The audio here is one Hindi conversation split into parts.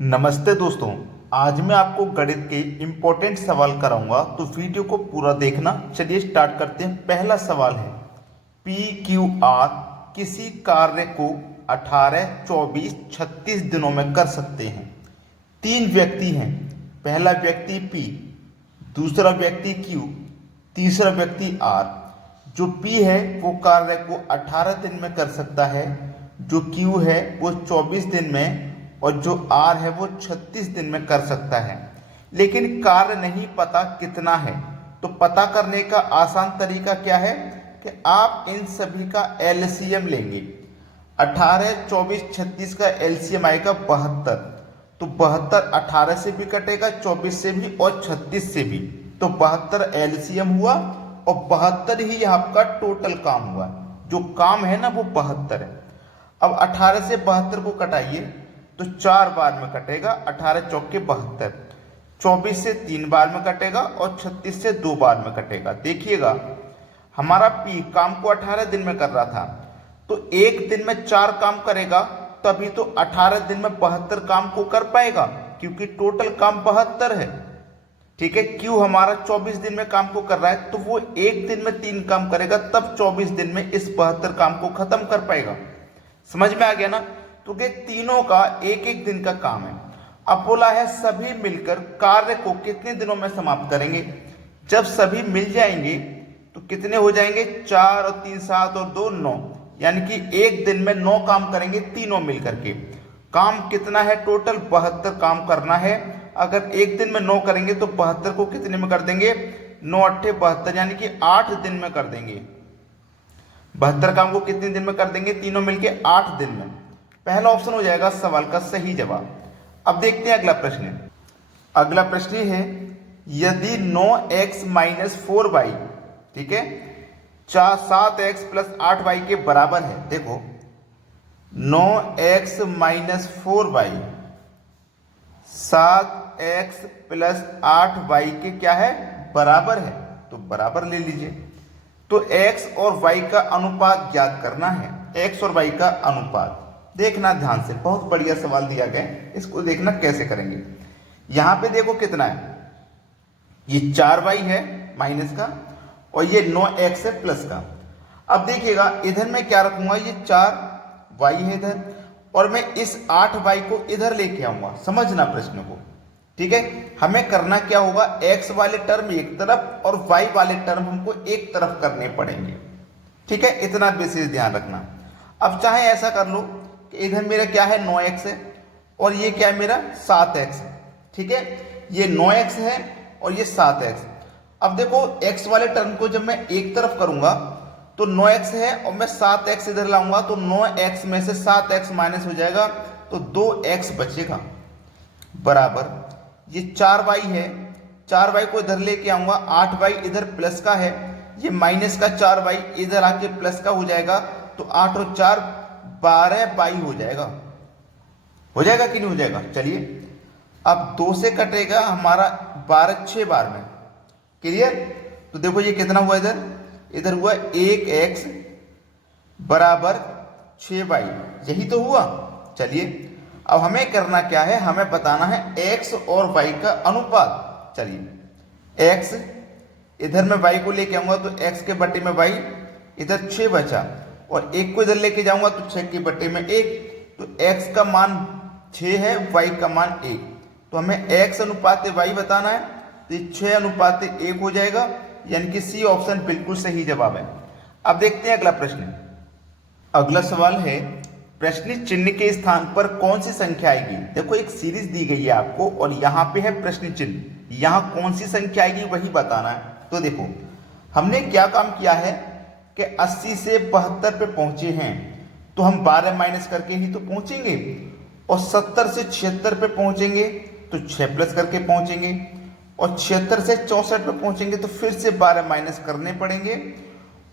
नमस्ते दोस्तों। आज मैं आपको गणित के इम्पोर्टेंट सवाल कराऊंगा, तो वीडियो को पूरा देखना। चलिए स्टार्ट करते हैं। पहला सवाल है, पी क्यू आर किसी कार्य को 18, 24, 36 दिनों में कर सकते हैं। तीन व्यक्ति हैं। पहला व्यक्ति पी, दूसरा व्यक्ति क्यू, तीसरा व्यक्ति आर। जो पी है वो कार्य को 18 दिन में कर सकता है, जो क्यू है वो 24 दिन में, और जो आर है वो 36 दिन में कर सकता है। लेकिन कार्य नहीं पता कितना है। तो पता करने का आसान तरीका क्या है कि आप इन सभी का एलसीएम लेंगे। 18, 24, 36 का एलसीएम आएगा 72। तो 72 18 से भी कटेगा, 24 से भी और 36 से भी। तो 72 एलसीएम हुआ और 72 ही आपका टोटल काम हुआ। जो काम है ना वो 72 है। अब 18 से 72 को कटाइए तो 4 बार में कटेगा। 18 चौके 72। 24 से 3 बार में कटेगा और 36 से 2 बार में कटेगा। देखिएगा, हमारा पी काम को 18 दिन में कर रहा था, तो एक दिन में 4 काम करेगा, तभी तो 18 दिन में 72 काम को कर पाएगा, क्योंकि टोटल काम 72 है। ठीक है। क्यू हमारा 24 दिन में काम को कर रहा है, तो वो एक दिन में 3 काम करेगा, तब 24 दिन में इस 72 काम को खत्म कर पाएगा। समझ में आ गया ना? तो ये तीनों का एक एक दिन का काम है। अब बोला है सभी मिलकर कार्य को कितने दिनों में समाप्त करेंगे। जब सभी मिल जाएंगे तो कितने हो जाएंगे? 4 और 3 7 और 2 9, यानी कि एक दिन में 9 काम करेंगे तीनों मिलकर के। काम कितना है? टोटल 72 काम करना है। अगर एक दिन में 9 करेंगे तो 72 को कितने में कर देंगे? 9 8 72, यानी कि 8 दिन में कर देंगे। 72 काम को कितने दिन में कर देंगे? तीनों मिलके 8 दिन में। पहला ऑप्शन हो जाएगा सवाल का सही जवाब। अब देखते हैं अगला प्रश्न। अगला प्रश्न है, यदि 9x - 4y, ठीक है, 7x + 8y के बराबर है। देखो, 9x - 4y 7x + 8y के क्या है? बराबर है। तो बराबर ले लीजिए। तो x और y का अनुपात ज्ञात करना है। x और y का अनुपात देखना ध्यान से, बहुत बढ़िया सवाल दिया गया है। इसको देखना कैसे करेंगे। यहां पे देखो कितना है, ये 4y है माइनस का, और ये 9x है प्लस का। अब देखिएगा, इधर मैं क्या रखूंगा? ये 4y है इधर, और मैं इस 8y को इधर लेके आऊंगा। समझना प्रश्न को, ठीक है। हमें करना क्या होगा? x वाले टर्म एक तरफ और y वाले टर्म हमको एक तरफ करने पड़ेंगे, ठीक है। इतना विशेष ध्यान रखना। अब चाहे ऐसा कर लो कि इधर मेरा क्या है? 9x है, और ये क्या है? मेरा 7x है, ठीक है। ये 9x है और ये 7x। अब देखो, x वाले टर्म को जब मैं एक तरफ करूंगा तो 9x है, और मैं 7x इधर लाऊंगा तो 9x में से 7x माइनस हो जाएगा, तो 2x बचेगा। बराबर ये 4y है, 4y को इधर लेके आऊंगा, 8y इधर प्लस का है, ये माइनस का 4y इधर आके प्लस का हो जाएगा, तो 8 और 4 12y हो जाएगा। हो जाएगा कि नहीं हो जाएगा? चलिए, अब 2 से कटेगा हमारा 12 6 बार में। क्लियर? तो देखो ये कितना हुआ? इधर हुआ 1x बराबर 6y, यही तो हुआ। चलिए, अब हमें करना क्या है? हमें बताना है x और y का अनुपात। चलिए, x इधर मैं y को लेके आऊंगा तो x के बटे में y, इधर 6 बचा, और 1 को इधर लेके जाऊंगा तो 6 के बटे में 1। तो x का मान 6 है, y का मान 1। तो हमें x अनुपात y बताना है, तो ये 6 अनुपात 1 हो जाएगा, यानी कि सी ऑप्शन बिल्कुल सही जवाब है। अब देखते हैं अगला प्रश्न। अगला सवाल है, प्रश्न चिन्ह के स्थान पर कौन सी संख्या आएगी। देखो, एक सीरीज दी गई है आपको, और यहाँ पे है प्रश्न चिन्ह, यहाँ कौन सी संख्या आएगी वही बताना है। तो देखो, हमने क्या काम किया है कि 80 से 72 पे पहुंचे हैं, तो हम 12 माइनस करके ही तो पहुंचेंगे, और 70 से 76 पे पहुंचेंगे तो 6 प्लस करके पहुंचेंगे, और 76 से 64 पे पहुंचेंगे तो फिर से 12 माइनस करने पड़ेंगे,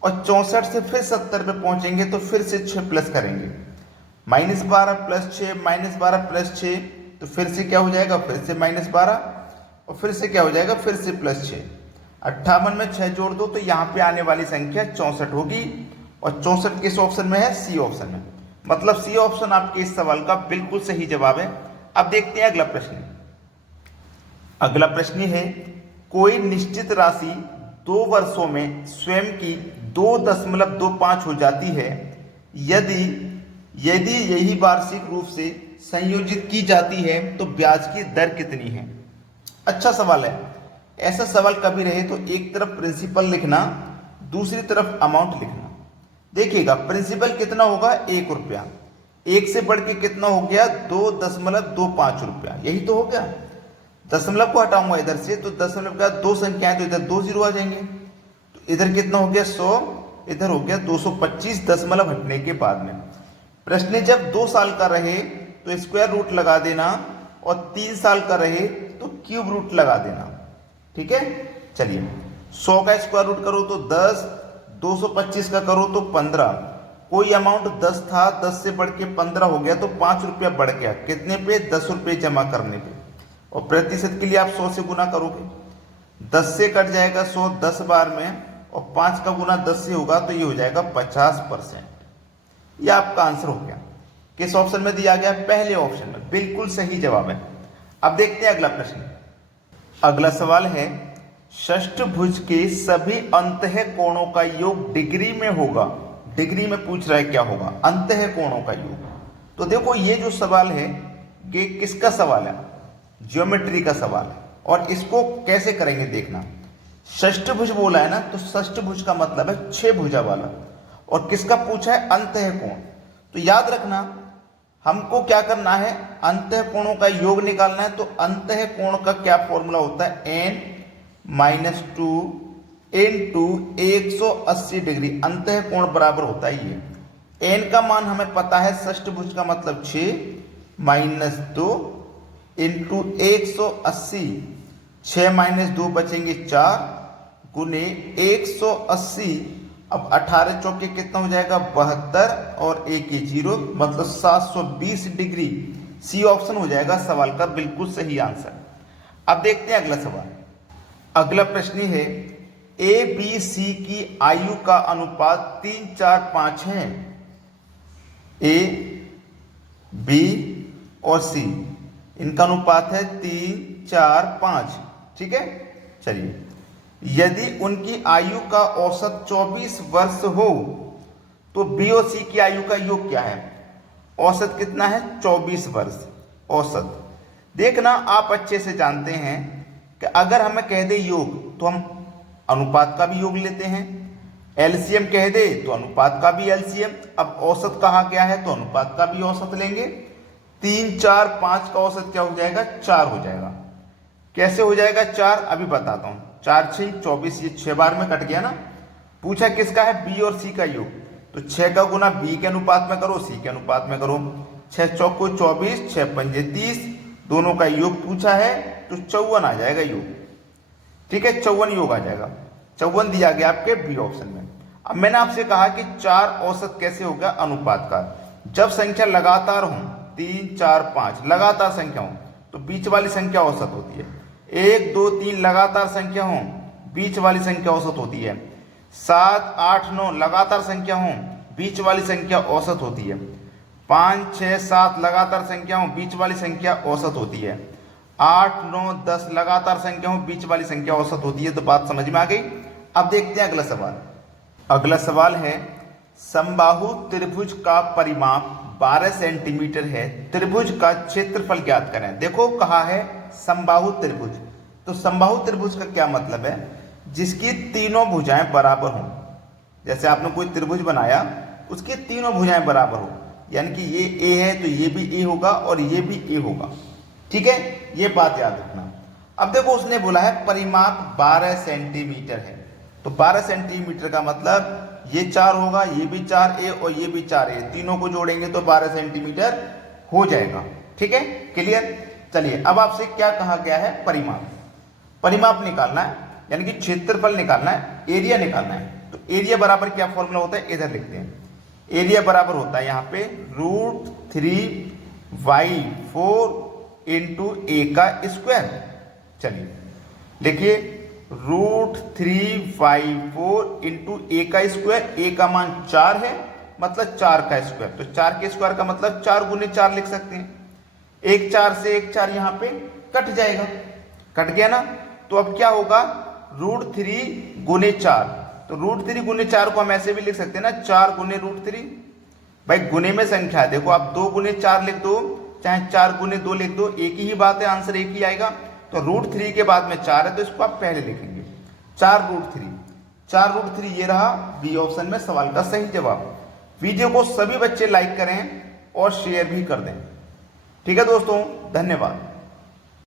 और 64 से फिर 70 पे पहुंचेंगे तो फिर से 6 प्लस करेंगे। -12 + 6 -12 + 6, तो फिर से क्या हो जाएगा? फिर से -12, और फिर से क्या हो जाएगा? फिर से +6। 58 में 6 जोड़ दो तो यहाँ पे आने वाली संख्या 64 होगी, और 64 किस ऑप्शन में है? सी ऑप्शन में। मतलब सी ऑप्शन आपके इस सवाल का बिल्कुल सही जवाब है। अब देखते हैं अगला प्रश्न। अगला प्रश्न है, कोई निश्चित राशि 2 वर्षों में स्वयं की 2.25 हो जाती है, यदि यदि यही वार्षिक रूप से संयोजित की जाती है तो ब्याज की दर कितनी है। अच्छा सवाल है। ऐसा सवाल कभी रहे तो एक तरफ प्रिंसिपल लिखना, दूसरी तरफ अमाउंट लिखना। देखिएगा प्रिंसिपल कितना होगा, 1 रुपया, 1 से बढ़ के कितना हो गया, 2.25 रुपया, यही तो हो गया। दशमलव को हटाऊंगा इधर से तो दशमलव का 2 संख्याएं, तो इधर 2 जीरो आ जाएंगे, तो इधर कितना हो गया 100, इधर हो गया 225 दशमलव हटने के बाद में। प्रश्न जब 2 साल का रहे तो स्क्वायर रूट लगा देना, और 3 साल का रहे तो क्यूब रूट लगा देना। ठीक है, चलिए 100 का स्क्वायर रूट करो तो 10, 225 का करो तो 15, कोई अमाउंट 10 था, 10 से बढ़ के 15 हो गया तो 5 रुपया बढ़ गया, कितने पे, 10 रुपये जमा करने पे। और प्रतिशत के लिए आप 100 से गुना करोगे, 10 से कट जाएगा 100 10 बार में, और 5 का गुना 10 से होगा तो ये हो जाएगा 50%। ये आपका आंसर हो गया। किस ऑप्शन में दिया गया, पहले ऑप्शन में, बिल्कुल सही जवाब है। अब देखते हैं अगला प्रश्न। अगला सवाल है, षष्ठभुज के सभी अंतः कोणों का योग डिग्री में होगा। डिग्री में पूछ रहा है क्या होगा, अंतः कोणों का योग। तो देखो ये जो सवाल है ये किसका सवाल है, ज्योमेट्री का सवाल है, और इसको कैसे करेंगे देखना। षष्ठभुज बोला है ना, तो षष्ठभुज का मतलब है 6 भुजा वाला, और किसका पूछा है, अंतः कोण। तो याद रखना हमको क्या करना है, अंतः कोणों का योग निकालना है। तो अंतः कोण का क्या फॉर्मूला होता है, n-2 इंटू 180 डिग्री। अंतः कोण बराबर होता है ये, n का मान हमें पता है, षष्ठभुज का मतलब 6 -2 इंटू 180, 6 - 2 बचेंगे 4 गुने 180। अब 18 चौके कितना हो जाएगा, 72, और 1 0, मतलब 720 डिग्री। सी ऑप्शन हो जाएगा सवाल का बिल्कुल सही आंसर। अब देखते हैं अगला सवाल। अगला प्रश्न है, ए बी सी की आयु का अनुपात 3 4 5 है। ए बी और सी इनका अनुपात है 3 4 5। ठीक है, चलिए यदि उनकी आयु का औसत 24 वर्ष हो तो बी और सी की आयु का योग क्या है। औसत कितना है, 24 वर्ष औसत। देखना आप अच्छे से जानते हैं कि अगर हमें कह दे योग तो हम अनुपात का भी योग लेते हैं, एलसीएम कह दे तो अनुपात का भी एलसीएम। अब औसत कहा गया है तो अनुपात का भी औसत लेंगे। 3 4 5 का औसत क्या हो जाएगा, 4 हो जाएगा। कैसे हो जाएगा 4, अभी बताता हूं। 4 6 24, ये 6 बार में कट गया ना। पूछा किसका है, बी और सी का योग, तो 6 का गुना बी के अनुपात में करो, सी के अनुपात में करो। 6 चौको 24, 6 पंजे 30, दोनों का योग पूछा है तो 54 आ जाएगा योग। ठीक है, 54 योग आ जाएगा। 54 दिया गया आपके बी ऑप्शन में। अब मैंने आपसे कहा कि 4 औसत कैसे होगा, अनुपात का। जब संख्या लगातार हो, 3 4 5 लगातार संख्या हो तो बीच वाली संख्या औसत होती है। 1 2 3 लगातार संख्या हो, बीच वाली संख्या औसत होती है। 7 8 9 लगातार संख्या हो, बीच वाली संख्या औसत होती है। 5 6 7 लगातार संख्या हो, बीच वाली संख्या औसत होती है। 8 9 10 लगातार संख्या हो, बीच वाली संख्या औसत होती है। तो बात समझ में आ गई। अब देखते हैं अगला सवाल। अगला सवाल है, समबाहु त्रिभुज का परिमाप 12 सेंटीमीटर है, त्रिभुज का क्षेत्रफल ज्ञात करें। देखो कहा है समबाहु त्रिभुज, तो समबाहु त्रिभुज का क्या मतलब है, जिसकी तीनों भुजाएं बराबर हों। जैसे आपने कोई त्रिभुज बनाया, उसकी तीनों भुजाएं बराबर हो, यानी कि ये ए है तो ये भी ए होगा और ये भी ए होगा। ठीक है, ये बात याद रखना। अब देखो उसने बोला है परिमाप 12 सेंटीमीटर है, तो 12 सेंटीमीटर का मतलब ये 4 होगा, ये भी 4 ए और ये भी 4 ए, तीनों को जोड़ेंगे तो 12 सेंटीमीटर हो जाएगा। ठीक है, क्लियर। चलिए अब आपसे क्या कहा गया है, परिमाप। परिमाप निकालना है, यानी कि क्षेत्रफल निकालना है, एरिया निकालना है। तो एरिया बराबर क्या फॉर्मूला होता है, इधर लिखते हैं। एरिया बराबर होता है यहाँ पे √3y4 इंटू ए का स्क्वायर। चलिए देखिए, √3y4 इंटू ए का स्क्वायर। ए का मान 4 है, मतलब 4 का स्क्वायर, तो 4 के स्क्वायर का मतलब 4 गुने 4 लिख सकते हैं। एक 4 से एक 4 यहाँ पे कट जाएगा, कट गया ना। तो अब क्या होगा, √3 गुने 4, तो √3 गुने 4 को हम ऐसे भी लिख सकते हैं ना, 4 गुने √3। भाई गुने में संख्या है, देखो आप 2 गुने 4 लिख दो चाहे 4 गुने 2 लिख दो, एक ही बात है, आंसर एक ही आएगा। तो √3 के बाद में 4 है तो इसको आप पहले लिखेंगे, 4√3 ये रहा बी ऑप्शन में सवाल का सही जवाब। वीडियो को सभी बच्चे लाइक करें और शेयर भी कर दें। ठीक है दोस्तों, धन्यवाद।